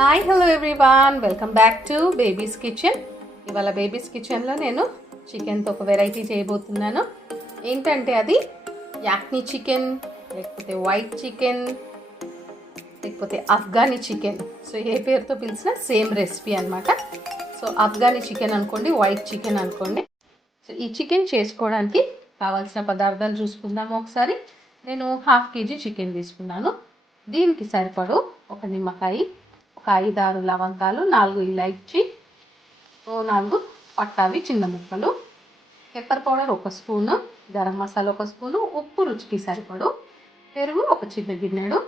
Hi hello everyone welcome back to babies kitchen ఇవాళ babies కిచెన్లో నేను చికెన్తో ఒక వెరైటీ చేయబోతున్నాను. ఏంటంటే అది? యాక్నీ చికెన్ లేకపోతే వైట్ చికెన్ లేకపోతే అఫ్ఘానీ చికెన్ సో ఏ పేరుతో పిలిచినా సేమ్ రెసిపీ అనమాట సో అఫ్ఘానీ చికెన్ అనుకోండి వైట్ చికెన్ అనుకోండి. సో ఈ చికెన్ చేసుకోవడానికి కావాల్సిన పదార్థాలు చూసుకుందాము ఒకసారి. నేను హాఫ్ కేజీ చికెన్ తీసుకున్నాను. దీనికి సరిపడు ఒక నిమ్మకాయ ఒక ఆరు లవంగాలు నాలుగు ఇలాచి నాలుగు పట్టావి చిన్న ముక్కలు పెప్పర్ పౌడర్ ఒక స్పూను గరం మసాలా ఒక స్పూను ఉప్పు రుచికి సరిపడు పెరుగు ఒక చిన్న గిన్నెడు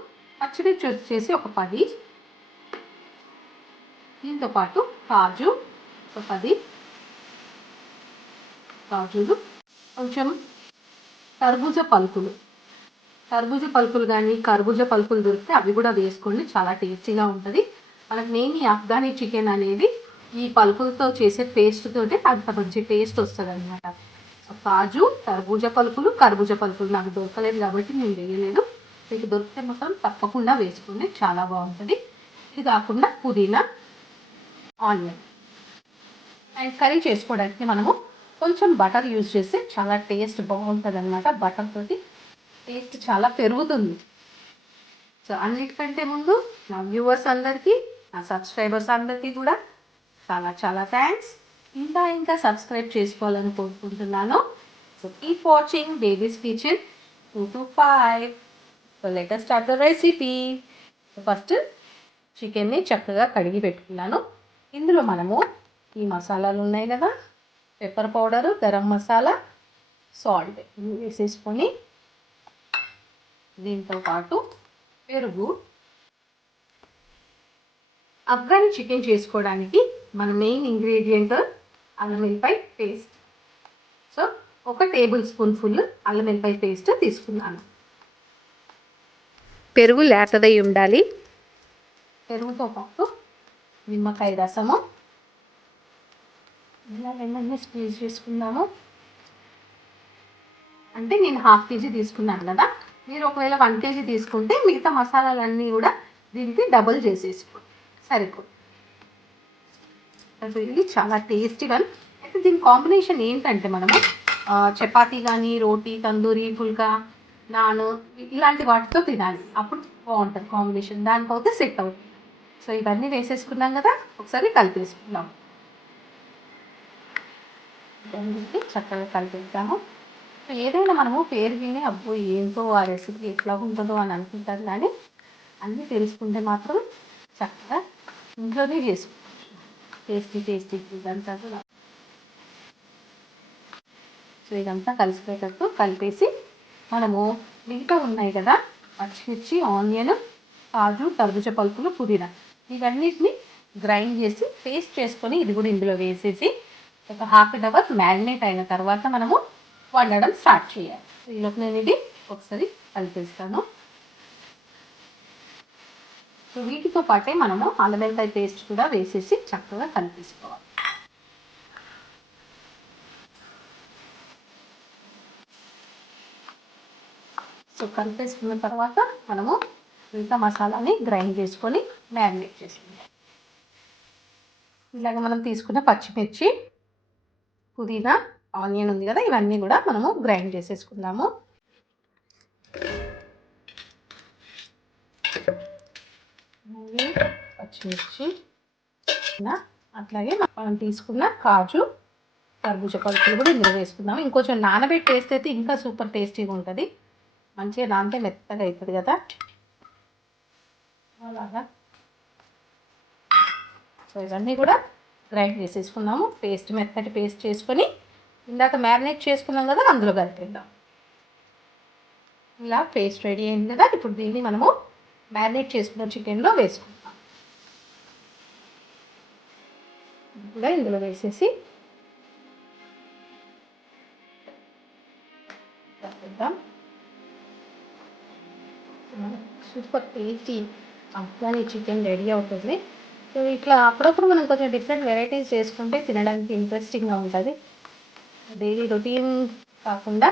పచ్చడి వచ్చేసి ఒక పది. దీంతో పాటు కాజు ఒక పది. కాజులు కొంచెం కర్బూజ పలుకులు. కర్బూజ పలుకులు కానీ కర్బూజ పలుకులు దొరికితే అవి కూడా వేసుకోండి చాలా టేస్టీగా ఉంటుంది. మనకు మెయిన్ అఫ్ఘానీ చికెన్ అనేది ఈ పలుకులతో చేసే పేస్ట్ తోటి అంత మంచి టేస్ట్ వస్తుంది అనమాట కాజు కర్బూజ పలుకులు కర్బూజ పలుకులు నాకు దొరకలేదు కాబట్టి నేను వేయలేదు. మీకు దొరికితే మాత్రం తప్పకుండా వేసుకోండి చాలా బాగుంటుంది. ఇది కాకుండా పుదీనా ఆనియన్. అండ్ కర్రీ చేసుకోవడానికి మనము కొంచెం బటర్ యూజ్ చేస్తే చాలా టేస్ట్ బాగుంటుంది అనమాట బటర్ తోటి. టేస్ట్ చాలా పెరుగుతుంది. సో అన్నిటికంటే ముందు నా వ్యూవర్స్ అందరికీ నా సబ్స్క్రైబర్స్ అందరికీ కూడా చాలా చాలా థ్యాంక్స్ ఇంకా ఇంకా సబ్స్క్రైబ్ చేసుకోవాలని కోరుకుంటున్నాను. So keep watching babies kitchen two to five so let's start the recipe first చికెన్ని చక్కగా కడిగి పెట్టుకున్నాను. ఇందులో మనము ఈ మసాలాలు ఉన్నాయి కదా pepper powder garam masala salt వేసేసుకొని దీంతో పాటు పెరుగు అఫ్ఘానీ చికెన్ చేసుకోవడానికి మన మెయిన్ ఇంగ్రీడియంట్ అల్లం వెల్లిపాయ పేస్ట్ సో ఒక టేబుల్ స్పూన్ ఫుల్ అల్లం వెల్లిపాయ పేస్ట్ తీసుకున్నాను. పెరుగు లేతదై ఉండాలి. పెరుగుతో పాటు నిమ్మకాయ రసము. ఇలా రెండన్నీ స్క్వీజ్ చేసుకుందాము. అంటే నేను హాఫ్ కేజీ తీసుకున్నాను కదా. మీరు ఒకవేళ వన్ కేజీ తీసుకుంటే మిగతా మసాలాలన్నీ కూడా దీనికి డబుల్ చేసేసుకోండి. సరిపోదు. అది చాలా టేస్టీగా అయితే దీని కాంబినేషన్ ఏంటంటే మనము చపాతి చపాతీ కానీ రోటీ తందూరి పుల్కా నాను ఇలాంటి వాటితో తినాలి. అప్పుడు బాగుంటుంది కాంబినేషన్ దానికైతే సెట్ అవుతుంది. సో ఇవన్నీ వేసేసుకున్నాం కదా ఒకసారి కలిపేసుకుందాం. చక్కగా కలిపేద్దాము. ఏదైనా మనము పేరు విని అబ్బో ఏంటో ఆ రెసిపీ ఎట్లా ఉంటుందో అని అనుకుంటాం కానీ అన్నీ తెలుసుకుంటే మాత్రం చక్కగా ఇంట్లోనే చేసుకోవచ్చు టేస్టీ టేస్టీ ఇదంతా కూడా సో ఇదంతా కలిసిపోయేటట్టు కలిపేసి మనము మిగతా ఉన్నాయి కదా పచ్చిమిర్చి ఆనియన్ కాజు కర్బూజ పలుకులు పుదీనా ఇవన్నిటిని గ్రైండ్ చేసి పేస్ట్ చేసుకొని ఇది కూడా ఇందులో వేసేసి ఒక హాఫ్ అన్ అవర్ మ్యారినేట్ అయిన తర్వాత మనము వండడం స్టార్ట్ చేయాలి ఈలోపు నేను ఇది ఒకసారి కలిపేస్తాను సో వీటితో పాటే మనము అల్లం పేస్ట్ కూడా వేసేసి చక్కగా కలిపేసుకోవాలి. సో కలిపేసుకున్న తర్వాత మనము మిగతా మసాలాని గ్రైండ్ చేసుకొని మ్యారినేట్ చేసుకుందాం. ఇలాగ మనం తీసుకున్న పచ్చిమిర్చి పుదీనా ఆనియన్ ఉంది కదా ఇవన్నీ కూడా మనము గ్రైండ్ చేసేసుకుందాము. పచ్చిమిర్చి నా అట్లాగే మనం తీసుకున్న కాజు కర్బూజ పలుకులు కూడా ఇందులో వేసుకుందాం. ఇంకొంచెం నానబెట్టి వేస్తే అయితే ఇంకా సూపర్ టేస్టీగా ఉంటుంది. మంచిగా నానితే మెత్తగా అవుతుంది కదా. అలాగా. సో ఇవన్నీ కూడా గ్రైండ్ చేసేసుకున్నాము పేస్ట్ మెత్తటి పేస్ట్ చేసుకొని ఇందాక మ్యారినేట్ చేసుకున్నాం కదా అందులో కలిపేద్దాం. ఇలా పేస్ట్ రెడీ అయింది కదా. ఇప్పుడు దీన్ని మనము మ్యారినేట్ చేసుకున్న చికెన్లో వేసుకుందాం ఇది కూడా ఇందులో వేసేసి కలిపేద్దాం super tasty Afghani chicken ready అవుతుంది సో ఇట్లా అప్పుడప్పుడు మనం కొంచెం డిఫరెంట్ వెరైటీస్ చేసుకుంటే తినడానికి ఇంట్రెస్టింగ్గా ఉంటుంది డైలీ రొటీన్ కాకుండా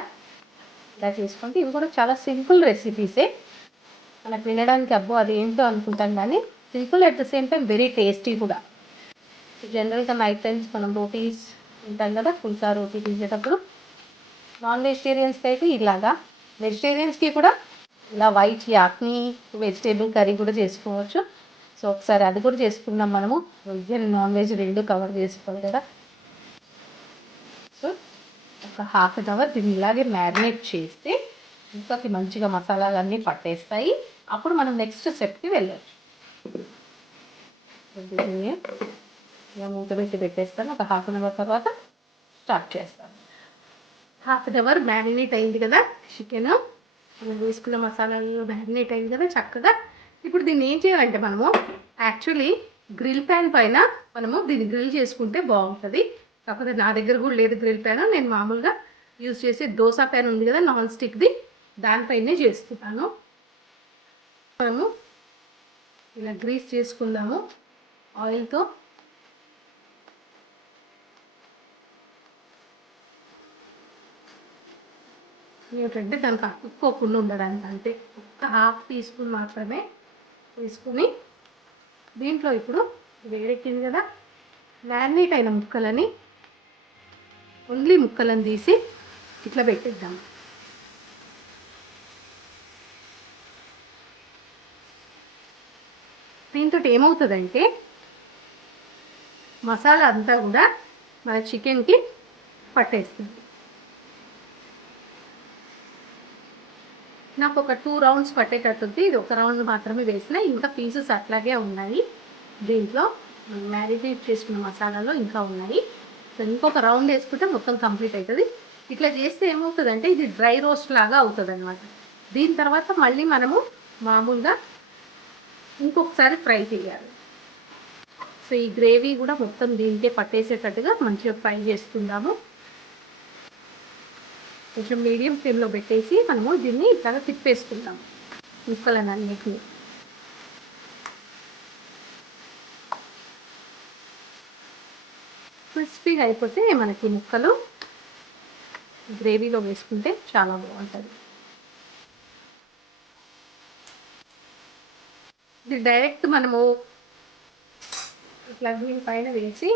ఇలా చేసుకుంటే ఇవి కూడా చాలా సింపుల్ రెసిపీసే మనకు వినడానికి అబ్బో అది ఏంటో అనుకుంటాం కానీ simple at the same time very tasty కూడా జనరల్గా నైట్ టైమ్స్ మనం రోటీస్ ఉంటాం కదా పుల్సా రోటీ తీసేటప్పుడు. నాన్ వెజిటేరియన్స్కి అయితే ఇలాగా. వెజిటేరియన్స్కి కూడా ఇలా వైట్ యాక్ని వెజిటేబుల్ కర్రీ కూడా చేసుకోవచ్చు. సో ఒకసారి అది కూడా చేసుకున్నాం మనము. వెజ్ అండ్ నాన్ వెజ్ రెండు కవర్ చేసుకోవాలి కదా. సో ఒక హాఫ్ అన్ అవర్ దీన్ని ఇలాగే మ్యారినేట్ చేస్తే ఇంకా మంచిగా మసాలాలన్నీ పట్టేస్తాయి. అప్పుడు మనం నెక్స్ట్ స్టెప్కి వెళ్ళచ్చు. ఇక మూత పెట్టి పెట్టేస్తాను ఒక హాఫ్ అన్ అవర్ తర్వాత స్టార్ట్ చేస్తాను హాఫ్ అన్ అవర్ మ్యారినేట్ అయింది కదా చికెన్. మనం వేసుకున్న మసాలాలు మ్యారినేట్ అయింది కదా చక్కగా. ఇప్పుడు దీన్ని ఏం చేయాలంటే మనము యాక్చువల్లీ గ్రిల్ ప్యాన్ పైన మనము దీన్ని గ్రిల్ చేసుకుంటే బాగుంటుంది. కాకపోతే నా దగ్గర కూడా లేదు గ్రిల్ ప్యాన్ నేను మామూలుగా యూజ్ చేసే దోశ ప్యాన్ ఉంది కదా నాన్ స్టిక్ది దానిపైనే చేస్తున్నాను. మనము ఇలా గ్రీస్ చేసుకుందాము. ఆయిల్తో ఏంటంటే దానికి అతుక్కోకుండా ఉండడానికి అంటే ఒక్క హాఫ్ టీ స్పూన్ మాత్రమే వేసుకుని దీంట్లో ఇప్పుడు వేడెక్కింది కదా మ్యారినేట్ అయిన ముక్కలని ఓన్లీ ముక్కలను తీసి ఇట్లా పెట్టిద్దాం. దీంతో ఏమవుతుందంటే మసాలా అంతా కూడా మన చికెన్కి పట్టేస్తుంది. నాకు ఒక టూ రౌండ్స్ పట్టేటట్టుంది. ఇది ఒక రౌండ్ మాత్రమే వేసిన. ఇంకా పీసెస్ అట్లాగే ఉన్నాయి. దీంట్లో మ్యారినేట్ చేసుకున్న మసాలాలో ఇంకా ఉన్నాయి. సో ఇంకొక రౌండ్ వేసుకుంటే మొత్తం కంప్లీట్ అవుతుంది ఇట్లా చేస్తే ఏమవుతుందంటే ఇది డ్రై రోస్ట్ లాగా అవుతుంది అనమాట దీని తర్వాత మళ్ళీ మనము మామూలుగా ఇంకొకసారి ఫ్రై చేయాలి. సో ఈ గ్రేవీ కూడా మొత్తం దీనికే పట్టేసేటట్టుగా మంచిగా ఫ్రై చేసుకుందాము. కొంచెం మీడియం ఫ్లేమ్లో పెట్టేసి మనము దీన్ని ఇట్లా తిప్పేసుకుందాం ముక్కలను అన్నిటిని క్రిస్పీగా అయిపోతే మనకి ముక్కలు గ్రేవీలో వేసుకుంటే చాలా బాగుంటుంది. ఇది డైరెక్ట్ మనము ఇట్లా పైన వేసి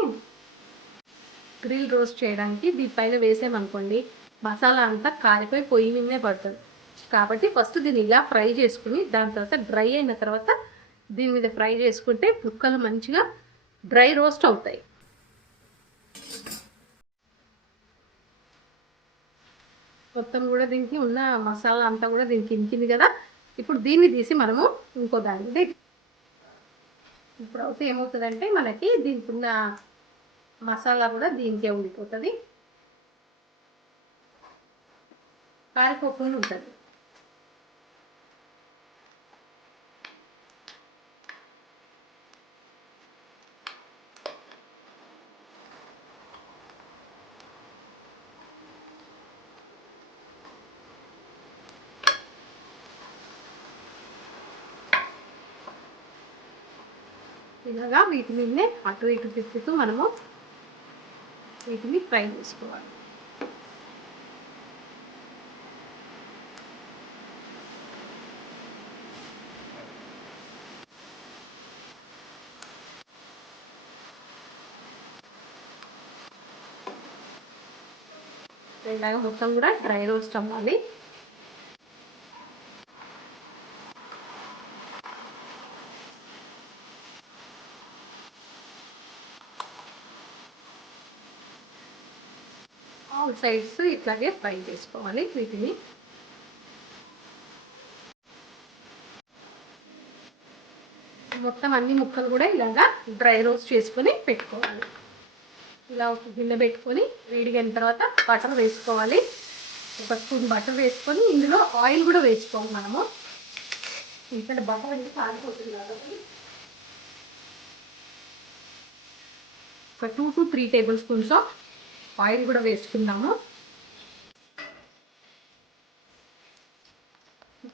గ్రిల్ రోస్ట్ చేయడానికి దీనిపైన వేసామనుకోండి మసాలా అంతా కారిపోయి పొయ్యి మీదనే పడుతుంది. కాబట్టి ఫస్ట్ దీన్ని ఇలా ఫ్రై చేసుకుని దాని తర్వాత డ్రై అయిన తర్వాత దీని మీద ఫ్రై చేసుకుంటే ముక్కలు మంచిగా డ్రై రోస్ట్ అవుతాయి. మొత్తం కూడా దీనికి ఉన్న మసాలా అంతా కూడా దీనికి ఇంకింది కదా. ఇప్పుడు దీన్ని తీసి మనము ఇంకో దాని మీద ఇప్పుడు అయితే ఏమవుతుందంటే మనకి దీనికి ఉన్న మసాలా కూడా దీనికే ఉండిపోతుంది. కాలిపోకుండా ఉంటుంది. ఇలాగా వీటి మీదనే అటు ఇటు తిప్పుతూ మనము వీటిని ఫ్రై చేసుకోవాలి. ఇలాగ మొత్తం కూడా డ్రై రోస్ట్ అవ్వాలి. ఆల్ సైడ్స్ ఇట్లాగే ఫ్రై చేసుకోవాలి వీటిని. మొత్తం అన్ని ముక్కలు కూడా ఇలాగా డ్రై రోస్ట్ చేసుకొని పెట్టుకోవాలి. ఇలా ఒక గిన్నె పెట్టుకొని వేడిగిన తర్వాత బటర్ వేసుకోవాలి. ఒక స్పూన్ బటర్ వేసుకొని ఇందులో ఆయిల్ కూడా వేసుకోము మనము. ఇక్కడ బటర్ అంటే కాలిపోతుంది కాబట్టి. ఒక two to three tablespoons of oil కూడా వేసుకుందాము.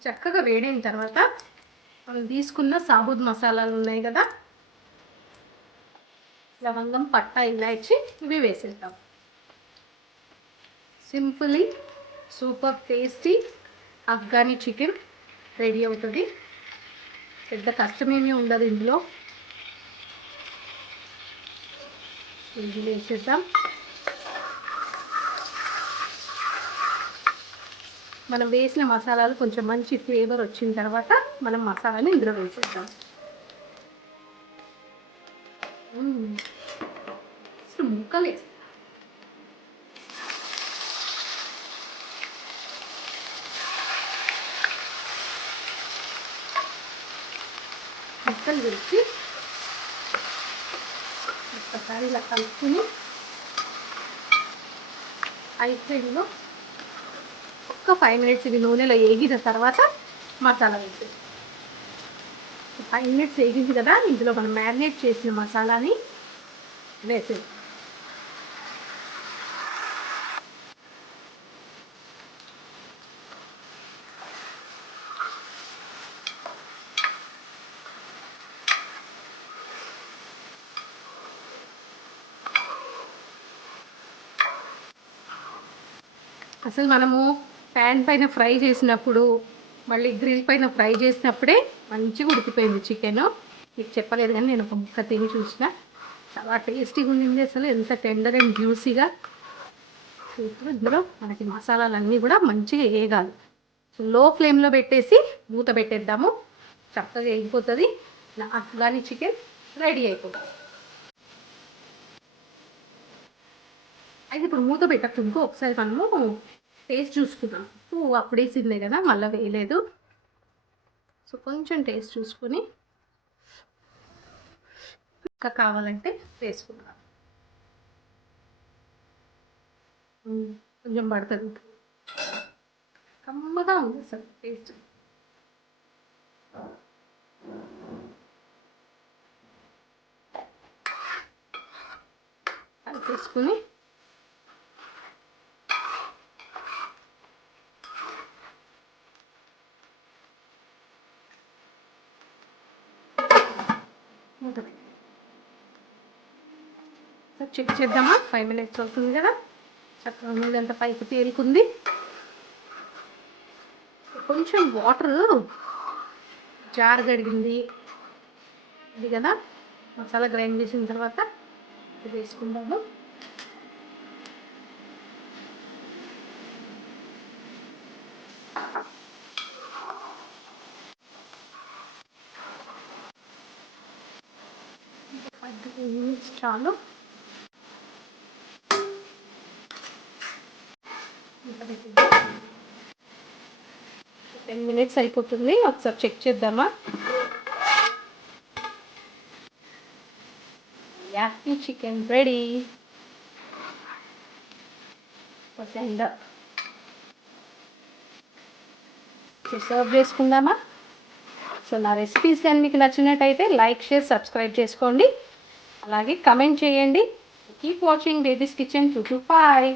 చక్కగా వేడైన తర్వాత మనం తీసుకున్న సాబుద్ మసాలాలు ఉన్నాయి కదా లవంగం పట్ట ఇలాచి ఇవి వేసేద్దాం. Simply super tasty Afghani chicken ready అవుతుంది. పెద్ద కష్టమేమీ ఉండదు ఇందులో. ఇది వేసేద్దాం. మనం వేసిన మసాలాలు కొంచెం మంచి ఫ్లేవర్ వచ్చిన తర్వాత మనం మసాలాని ఇందులో వేసేద్దాం. ముక్కలు వేసి ఒక్కసారి ఇలా కలుపుకుని ఐస్ క్రీమ్లో ఒక్క ఫైవ్ మినిట్స్ ఇది నూనెలో వేగిన తర్వాత మసాలా వేసేది ఫైవ్ మినిట్స్ వేగింది కదా ఇందులో మనం మ్యారినేట్ చేసిన మసాలాని వేసేది అసలు మనము ప్యాన్ పైన ఫ్రై చేసినప్పుడు మళ్ళీ గ్రిల్ పైన ఫ్రై చేసినప్పుడే మంచిగా ఉడికిపోయింది చికెన్. మీకు చెప్పలేదు కానీ నేను ఒక ముక్క తిని చూసిన. చాలా టేస్టీగా ఉండింది అసలు. ఎంత టెండర్ అండ్ జ్యూసీగా. ఇప్పుడు ఇందులో మనకి మసాలాలన్నీ కూడా మంచిగా వేయగాలి లో ఫ్లేమ్లో పెట్టేసి మూత పెట్టేద్దాము. చక్కగా వేగిపోతుంది. నా అఫ్ఘానీ చికెన్ రెడీ అయిపోతుంది. అయితే ఇప్పుడు మూత పెట్టకుండా ఒకసారి మనము టేస్ట్ చూసుకుందాం. ఉప్పు అప్పుడేసిందే కదా మళ్ళీ వేయలేదు. సో కొంచెం టేస్ట్ చూసుకొని ఇంకా కావాలంటే వేసుకుందాం. కొంచెం పడుతుంది కమ్మగా ఉంది అసలు టేస్ట్. అది తీసుకుని ఒకసారి చెక్ చేద్దామా? ఫైవ్ మినిట్స్ అవుతుంది కదా? చక్కగా మీదంతా పైకి తేలుకుంది. కొంచెం వాటర్ జార్ గడిగింది ఇది కదా? మసాలా గ్రైండ్ చేసిన తర్వాత ఇది వేసుకుందాము ఫైవ్ మినిట్స్ చాలు టెన్ మినిట్స్ అయిపోతుంది. ఒకసారి చెక్ చేద్దామా? Active chicken ready. ఎండ. సర్వ్ చేసుకుందామా? సో నా రెసిపీస్ కానీ మీకు నచ్చినట్టయితే లైక్ షేర్ సబ్స్క్రైబ్ చేసుకోండి. అలాగే కమెంట్ చేయండి. Keep watching babies kitchen two to five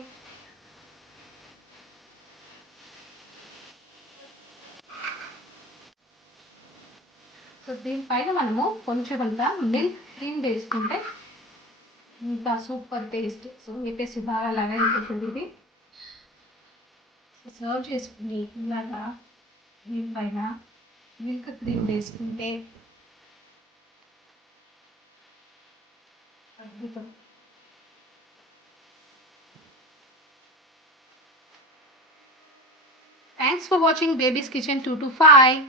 so దీనిపైన మనము కొంచెం అంతా మిల్క్ క్రీమ్ వేసుకుంటే ఇంకా సూపర్ టేస్ట్ సో చెప్పేసి బాగా అలాగే అయిపోతుంది ఇది. సర్వ్ చేసుకుని ఇలాగా దీనిపైన మిల్క్ క్రీమ్ వేసుకుంటే Thanks for watching Baby's Kitchen 2 to 5.